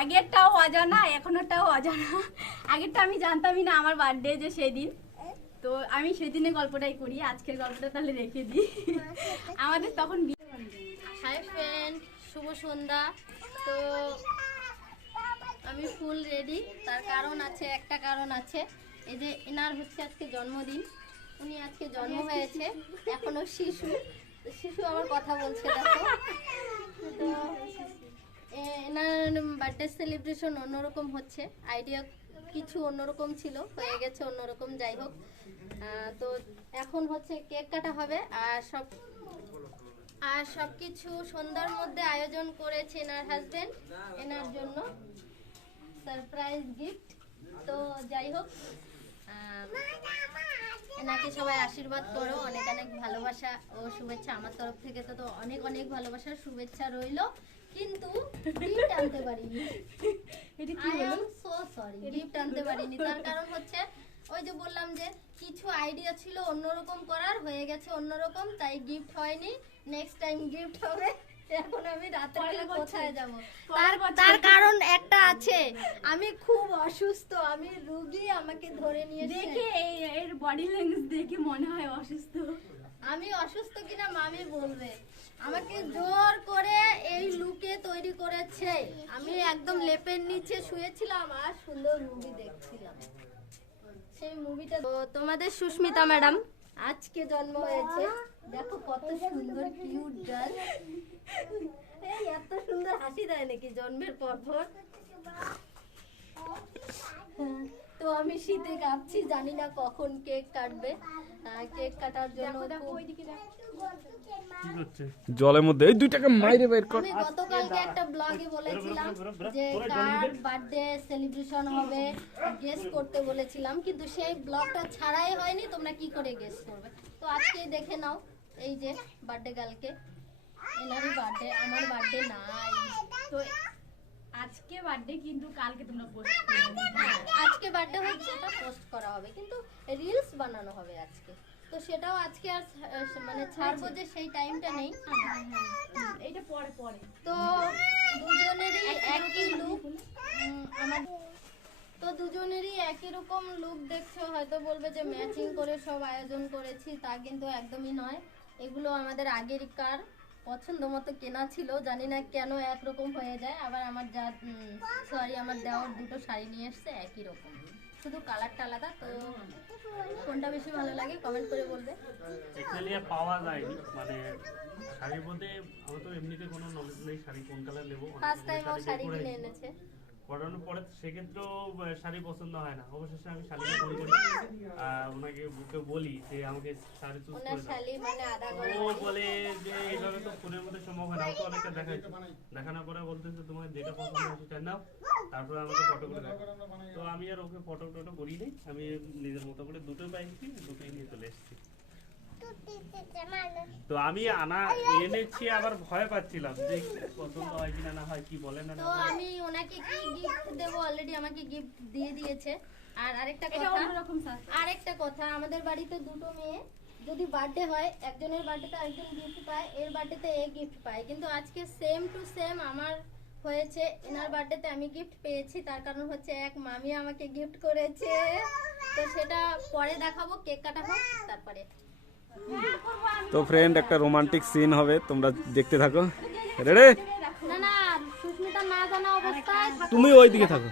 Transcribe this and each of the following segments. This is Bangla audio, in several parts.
আগেরটাও অজানা, এখনেরটাও অজানা। আগেরটা আমি জানতামই না আমার বার্থডে যে সেদিন। তো আমি সেদিনের গল্পটাই করি, আজকের গল্পটা তাহলে রেখে দিই। আমাদের তখন হাই ফ্রেন্ড শুভ সন্ধ্যা। তো আমি ফুল রেডি তার কারণ আছে, একটা কারণ আছে। এই যে এনার হচ্ছে আজকে জন্মদিন। উনি আজকে জন্ম হয়েছে, এখনও শিশু। শিশু আবার কথা বলছে, দেখো। তো এনার বার্থডে সেলিব্রেশন অন্যরকম হচ্ছে আইডিয়া কিছু অন্যরকম ছিল, হয়ে গেছে অন্যরকম, যাই হোক। তো এখন হচ্ছে কেক কাটা হবে, আর সব আর সব কিছু সন্ধ্যার মধ্যে আয়োজন করেছে এনার হাজবেন্ড এনার জন্য সারপ্রাইজ গিফট তো যাই হোক এনাকে সবাই আশীর্বাদ করো, অনেক অনেক ভালোবাসা ও শুভেচ্ছা। আমার তরফ থেকে তো অনেক অনেক ভালোবাসা শুভেচ্ছা রইল। কিন্তু গিফট আনতে পারিনি। এটা I am so sorry gift আনতে পারিনি। তার কারণ হচ্ছে ওই যে বললাম যে কিছু আইডিয়া ছিল অন্যরকম করার হয়ে গেছে অন্যরকম তাই গিফট হয়নি। নেক্সট টাইম গিফট হবে এখন আমি কোথায় যাব? তার তার কারণ একটা আছে আমি খুব অসুস্থ আমি রুগী আমাকে ধরে নিয়ে দেখে এই এর বডি ল্যাঙ্গুয়েজ দেখে মনে হয় অসুস্থ। আমি অসুস্থ কিনা মামি বলবে। আমাকে জোর করে করেছে। আমি একদম লেপের নিচে শুয়েছিলাম আর সুন্দর মুভি দেখছিলাম। সেই মুভিটা তোমাদের সুস্মিতা ম্যাডাম, আজকে জন্ম হয়েছে। দেখো কত সুন্দর কিউট গার্ল এই এত সুন্দর হাসি দেয় নাকি জন্মের পর পর? তো আমি শীতে কাঁপছি জানি না কখন কেক কাটবে। কেক কাটার জন্য জলের মধ্যে। এই দুইটাকে মাইরে বের কর। আমি গতকালকে একটা ব্লগে বলেছিলাম যে কার বার্থডে সেলিব্রেশন হবে গেস করতে বলেছিলাম কিন্তু সেই ব্লগটা ছাড়াই হয়নি তোমরা কি করে গেস করবে? তো আজকে দেখে নাও এই যে বার্থডে গার্লকে এনারই বার্থডে আমার বার্থডে নাই। তো আজকে বার্থডে কিন্তু কালকে তোমরা পোস্ট হ্যাঁ, আজকে বার্থডে হচ্ছে এটা পোস্ট করা হবে কিন্তু রিলস বানানো হবে আজকে। তো সেটাও আজকে আর মানে ছাড়বো যে সেই টাইমটা নেই। এইটা পরে পরে। তো দুজনেরই একই লুক আমার তো দুজনেরই একই রকম লুক দেখছ হয়তো বলবে যে ম্যাচিং করে সব আয়োজন করেছি তা কিন্তু একদমই নয়। এগুলো আমাদের আগের কার পছন্দ মতো কেনা ছিল জানি না কেন একরকম হয়ে যায় আবার আমার যা সরি আমার দেওয়ার দুটো শাড়ি নিয়ে এসছে একই রকম। শুধু কালারটা আলাদা তো কোনটা বেশি ভালো লাগে কমেন্ট করে বলবে। অ্যাকচুয়ালি পাওয়া যায়নি মানে শাড়ি বলতে আমার তো এমনিতে কোনো নলেজ নেই শাড়ি কোন কালার নেব ফার্স্ট টাইম ও শাড়ি কিনে এনেছে। পরানোর পরে সেক্ষেত্রেও শাড়ি পছন্দ হয় না। অবশেষে আমি শাড়িকে ফোন করি ওনাকে বুকে বলি যে আমাকে শাড়ি চুজ করে মানে ও বলে যে এইভাবে তো ফোনের মধ্যে সম্ভব হয় না। তো অনেকটা দেখাইছে। দেখানোর পরে বলতেছে তোমার যেটা পছন্দ হয় সেটা নাও। তারপরে আমাকে ফটো করে দাও তো আমি আর ওকে ফটো টটো করি নাই আমি নিজের মতো করে দুটো পাইছি দুটোই নিয়ে চলে এসেছি। তো আমি আনা এনেছি আবার ভয় পাচ্ছিলাম যে পছন্দ হয় কিনা না হয় কি বলে না তো আমি ওনাকে কি গিফট দেবো অলরেডি আমাকে গিফট দিয়ে দিয়েছে। আর আরেকটা এটা কথা অন্যরকম স্যার আরেকটা কথা আমাদের বাড়িতে দুটো মেয়ে যদি বার্থডে হয় একজনের বার্থডেতে একজন গিফট পায় এর বার্থডেতে এ গিফট পায়। কিন্তু আজকে সেম টু সেম আমার হয়েছে এনার বার্থডেতে আমি গিফট পেয়েছি তার কারণ হচ্ছে এক মামি আমাকে গিফট করেছে। তো সেটা পরে দেখাবো কেক কাটা হোক তারপরে। তো ফ্রেন্ড একটা রোমান্টিক সিন হবে তোমরা দেখতে থাকো। রেডি না না সুস্মিতা না জানা অবস্থায় তুমি ওই দিকে থাকো।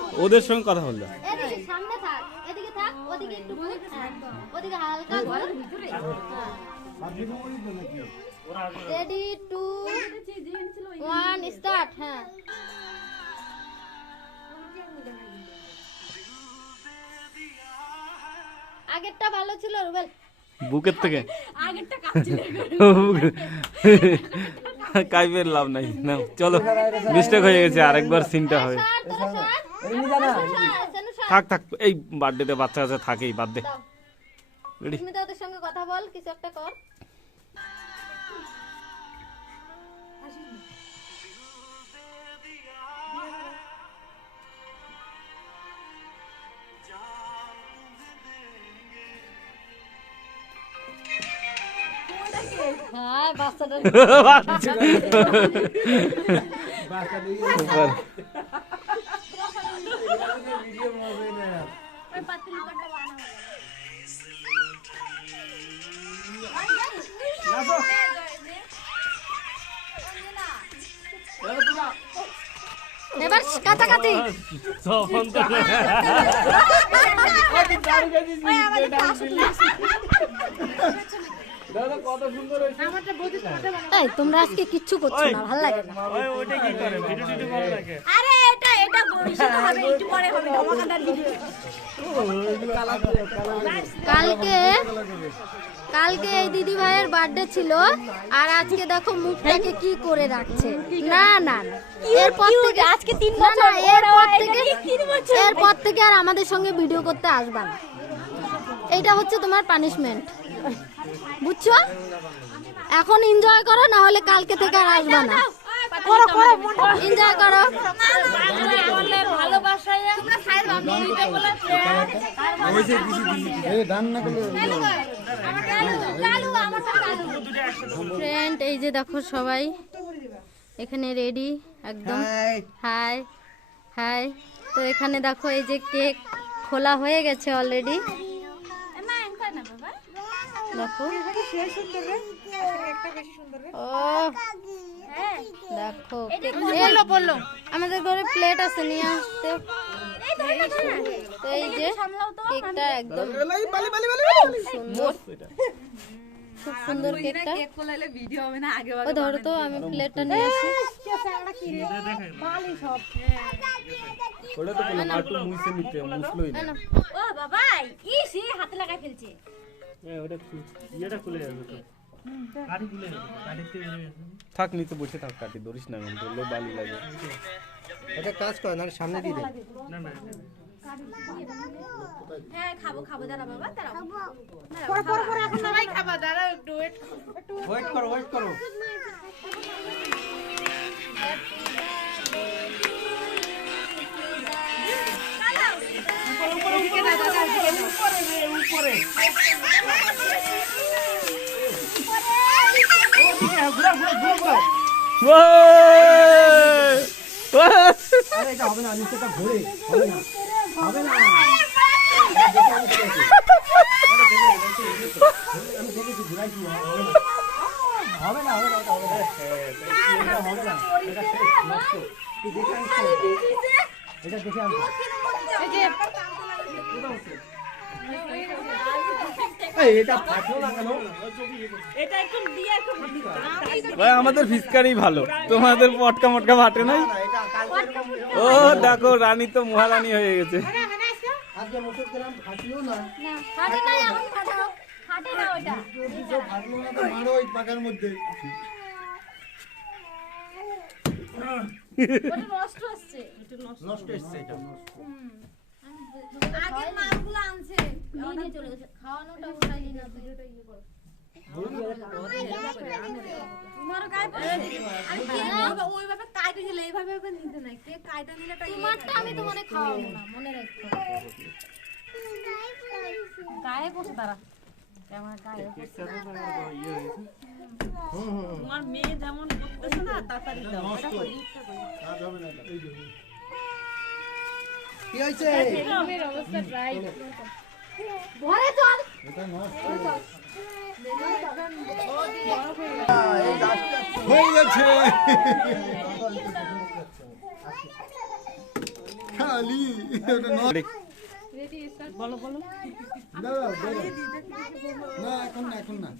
বল। ওদের সঙ্গে কথা বলল এদিকে সামনে থাক এদিকে থাক ওদিকে একটু ঘুর ওদিকে হালকা ঘুর ওরা আসবে। রেডি টু ওয়ান স্টার্ট হ্যাঁ। আগেরটা ভালো ছিল রুবেল। বুকের থেকে? আগেরটা কাটছিল কাইপের লাভ নাই। না চলো। মিস্টেক হয়ে গেছে আরেকবার সিনটা হবে। থাক থাক এই বার্থডেতে বাচ্চা কাচ্চা থাকেই বাদ দে। রেডি তুমি তো ওদের সঙ্গে কথা বল কিছু একটা কর। ভাই হ্যাঁ বাচ্চাটা সুপার ওই পাতিল পাটা বানাবো এবার কাছাকাছি তখন এই তোমরা আজকে কিচ্ছু করছ না ভালো লাগে না। ওইটা কি করে ভিডিও টিডিও করে নাকি আরে এটা এটা ভবিষ্যতে হবে একটু পরে হবে ধমাকাদার ভিডিও কালকে কালকে এই দিদি ভাইয়ের বার্থডে ছিল আর আজকে দেখো মুখটাকে কি করে রাখছে। না না এরপর থেকে আজকে তিন বছর এরপর থেকে এরপর থেকে আর আমাদের সঙ্গে ভিডিও করতে আসবা না। এইটা হচ্ছে তোমার পানিশমেন্ট বুঝছ? এখন এনজয় করো না হলে কালকে থেকে আর আসবা না। করো করো এনজয় করো। ফ্রেন্ড এই যে দেখো সবাই। এখানে রেডি একদম। হাই হাই তো এখানে দেখো এই যে কেক খোলা হয়ে গেছে অলরেডি দেখো। ও হ্যাঁ দেখো বলল আমাদের ঘরে প্লেট আছে নিয়ে আসতে। এই যে কেকটা একদম সুন্দর। খুব সুন্দর কেকটা। ও ধরো তো আমি প্লেটটা নিয়ে আসি। ওটা তো বললাম আর একটু মুছে নিতে মুছলোই না না, না। ও বাবা ই সে হাতে লাগাই ফেলছে। হ্যাঁ, থাক নিতে বসে থাক কাটি ধরিস না কিন্তু ধরলে বালি লাগে। একটা কাজ কর না সামনে দিয়ে না না হ্যাঁ খাব খাব দাঁড়া বাবা দাঁড়া ওয়েট করো। ওয়েট করো আরে এটা হবে না নিচেটা ঘুরে হবে না হবে না আমি দেখেছি ঘুরাইছি হবে না হবে না হবে না ওটা হবে না এটা দেখে আনছো ভাই আমাদের ফিসকারি ভালো। তোমাদের পটকা মটকা ফাটে নাই? না ও দেখো রানী তো মহারানী হয়ে গেছে। নষ্ট হচ্ছে। নষ্ট এসছে এটা আগের মালগুলো আনছে। নিয়ে চলে গেছে। খাওয়ানোটা না আমি আমি তোমাদের খাওয়াবো না মনে রাখো। গায়ে বসে দাঁড়া। কেকটা তো তোমার ইয়ে হয়েছে। কি হয়েছে? ঘরে চল। এটা নষ্ট হয়ে গেছে। খালি। এটা নষ্ট বলো বলো দাঁড়াও। না এখন না এখন না।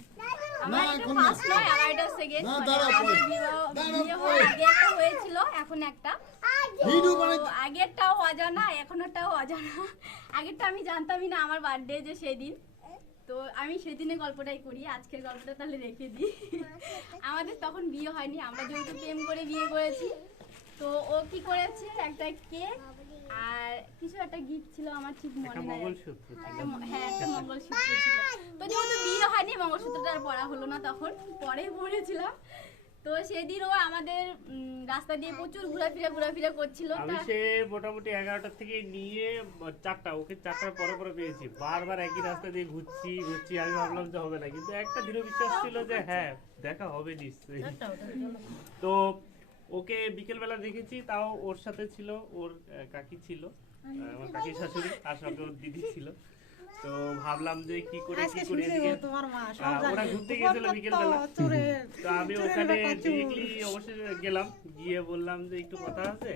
না এখন না। আমার এটা সেকেন্ড না, মানে দাঁড়াও, বিবাহ- দাঁড়াও, বিয়ে কই। হওয়ার আগে একটা হয়েছিল এখন একটা। ভিডিও বানাই আগেরটাও অজানা অজানা। আগেরটা আমি জানতামই না আমার বার্থডে যে সেদিন। তো আমি সেদিনে গল্পটাই করি আজকের গল্পটা তাহলে রেখে দিই। আমাদের তখন বিয়ে হয়নি আমরা যেহেতু প্রেম করে বিয়ে করেছি। তো ও কি করেছে একটা কেক আর কিছু একটা গিফট ছিল আমার ঠিক মনে নাই। ম- হ্যাঁ একটা মঙ্গলসূত্র ছিল। তো যেহেতু বিয়ে হয়নি মঙ্গলসূত্রটা আর পরা হলো না তখন পরে পরেছিলাম তো তো সেদিন ও আমাদের রাস্তা দিয়ে প্রচুর ঘোরাফেরা ঘোরাফেরা করছিল। আমি সে মোটামুটি এগারোটার থেকে নিয়ে চারটা ওকে চারটার পরে পরে পেয়েছি। বারবার একই রাস্তা দিয়ে ঘুরছি ঘুরছি আমি ভাবলাম যে হবে না। কিন্তু একটা দৃঢ় বিশ্বাস ছিল যে হ্যাঁ দেখা হবে নিশ্চয়ই। তো ওকে বিকেলবেলা দেখেছি তাও ওর সাথে ছিল ওর কাকি ছিল আমার কাকি শাশুড়ি আর সঙ্গে ওর দিদি ছিল। তো ভাবলাম যে কি করে কি করে ওরা ঘুরতে গিয়েছিল বিকেলবেলা। তো আমি ওখানে ডিরেক্টলি অবশ্যই গেলাম গিয়ে বললাম যে একটু কথা আছে।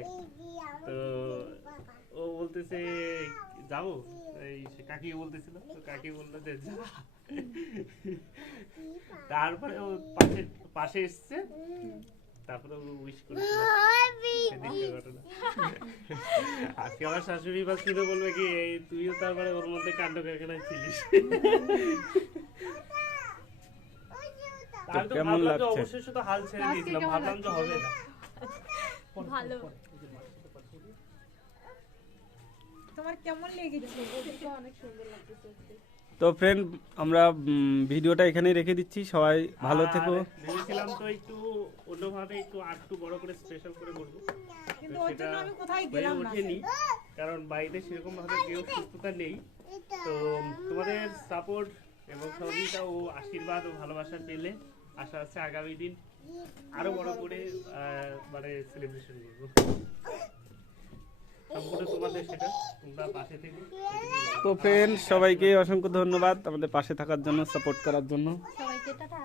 তো ও বলতেছে যাব? এই সে কাকি বলতেছিল তো কাকি বলল যে যা। তারপরে ও পাশে পাশে এসছে। তারপরে উইশ আজকে আমার শাশুড়ি বা শুনে বলবে কি এই তুইও তারপরে ওর মধ্যে কাণ্ড কারখানায় ছিলিস। আমি তো কেমন লাগছে? হাল ছেড়ে দিয়েছিলাম ভাবলাম যে হবে না। ভালো। তোমার কেমন লেগেছে? তো ফ্রেন্ড আমরা ভিডিওটা এখানেই রেখে দিচ্ছি। সবাই ভালো থেকো। ভেবেছিলাম তো একটু অন্যভাবে একটু আর একটু বড় করে স্পেশাল করে করব। কিন্তু সেটা জন্য আমি কোথায় গেলাম না? ওঠেনি কারণ বাইরে সেরকম ভাবে কেউ সুস্থতা নেই। তো তোমাদের সাপোর্ট এবং সহযোগিতা ও আশীর্বাদ ও ভালোবাসা পেলে আশা আছে আগামী দিন আরও বড় করে মানে সেলিব্রেশন করব। সম্পূর্ণ তোমাদের সেটা। তোমরা পাশে থেকে। তো ফ্রেন্ড সবাইকে অসংখ্য ধন্যবাদ আমাদের পাশে থাকার জন্য সাপোর্ট করার জন্য। সবাইকে টাটা।